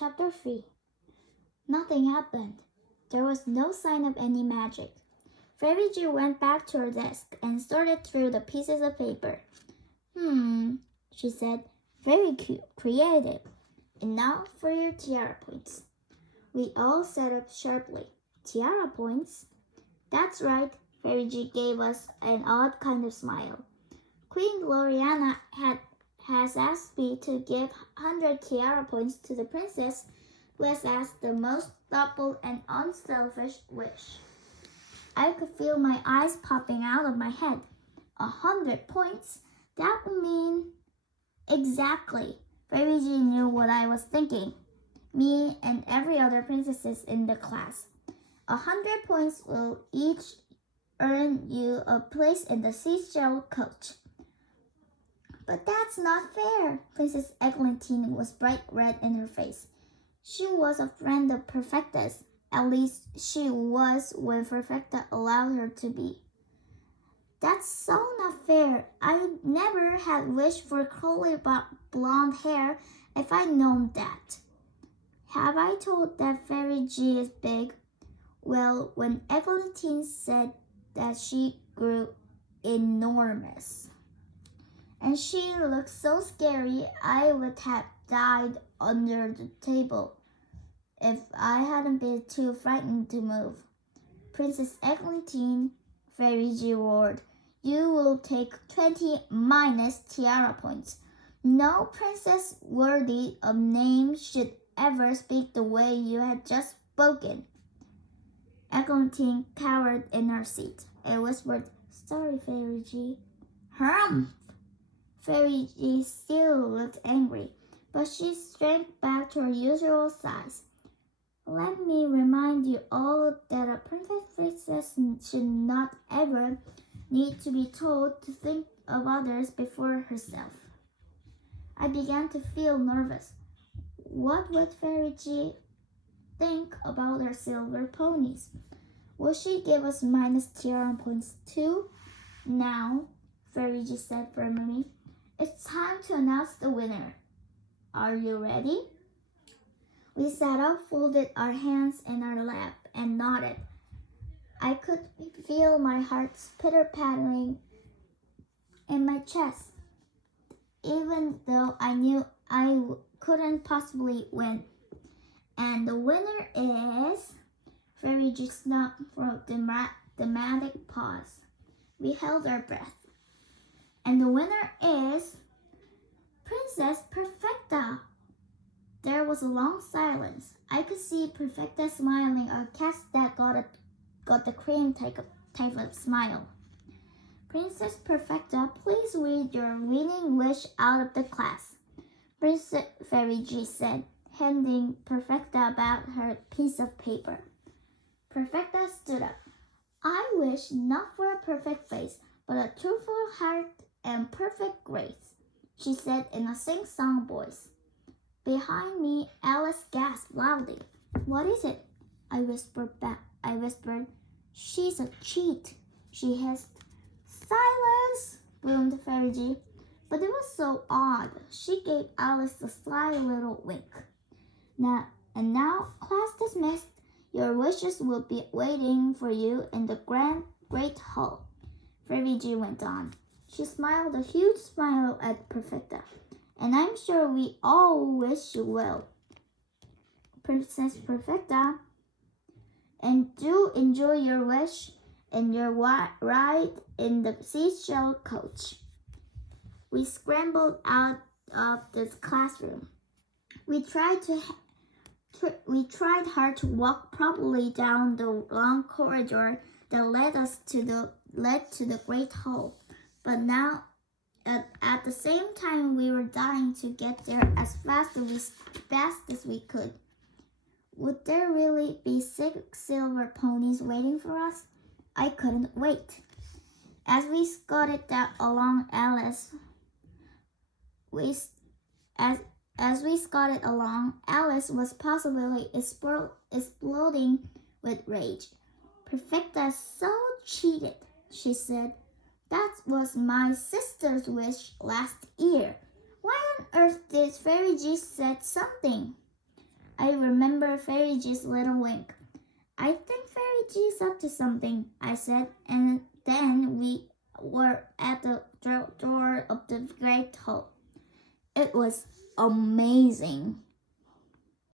Chapter 3. Nothing happened. There was no sign of any magic. Fairy G went back to her desk and sorted through the pieces of paper. She said, very creative. And now for your tiara points. We all sat up sharply. Tiara points? That's right, Fairy G gave us an odd kind of smile. Queen Gloriana has asked me to give 100 tiara points to the princess who has asked the most thoughtful and unselfish wish. I could feel my eyes popping out of my head. 100 points? That would mean... Exactly. Fairy G knew what I was thinking. Me and every other princess in the class. 100 points will each earn you a place in the seashell coach. But that's not fair. Princess Eglantine was bright red in her face. She was a friend of Perfecta's. At least she was when Perfecta allowed her to be. That's so not fair. I never had wished for curly blonde hair if I'd known that. Have I told that Fairy G is big? Well, when Eglantine said that she grew enormous. And she looked so scary, I would have died under the table if I hadn't been too frightened to move. Princess Eglantine, Fairy G roared, you will take 20 minus tiara points. No princess worthy of name should ever speak the way you had just spoken. Eglantine cowered in her seat and whispered, sorry, Fairy G. Humph! Fairy G still looked angry, but she shrank back to her usual size. Let me remind you all that a princess should not ever need to be told to think of others before herself. I began to feel nervous. What would Fairy G think about our silver ponies? Will she give us minus tiara points too? Now, Fairy G said firmly, it's time to announce the winner. Are you ready? We sat up, folded our hands in our lap, and nodded. I could feel my heart pitter-pattering in my chest, even though I knew I couldn't possibly win. And the winner is... Fairy G stopped for a dramatic pause. We held our breath. And the winner is Princess Perfecta. There was a long silence. I could see Perfecta smiling, a cat that got the cream type of smile. Princess Perfecta, please read your winning wish out of the class. Princess Fairy G said, handing Perfecta back her piece of paper. Perfecta stood up. I wish not for a perfect face, but a truthful heart and perfect grace, she said in a sing-song voice. Behind me, Alice gasped loudly. What is it? I whispered back. She's a cheat, she hissed. Silence, boomed Fairy G. But it was so odd. She gave Alice a sly little wink. Now, class dismissed. Your wishes will be waiting for you in the great hall. Fairy G went on. She smiled a huge smile at Perfecta. And I'm sure we all wish you well, Princess Perfecta. And do enjoy your wish and your ride in the seashell coach. We scrambled out of the classroom. We tried hard to walk properly down the long corridor that led to the great hall, but now at the same time we were dying to get there as fast as we could. Would there really be 6 silver ponies waiting for us? I couldn't wait. As we scuttled along, Alice was possibly exploding with rage. Perfecta so cheated, she said. That was my sister's wish last year. Why on earth did Fairy G said something? I remember Fairy G's little wink. I think Fairy G is up to something, I said, and then we were at the door of the great hall. It was amazing.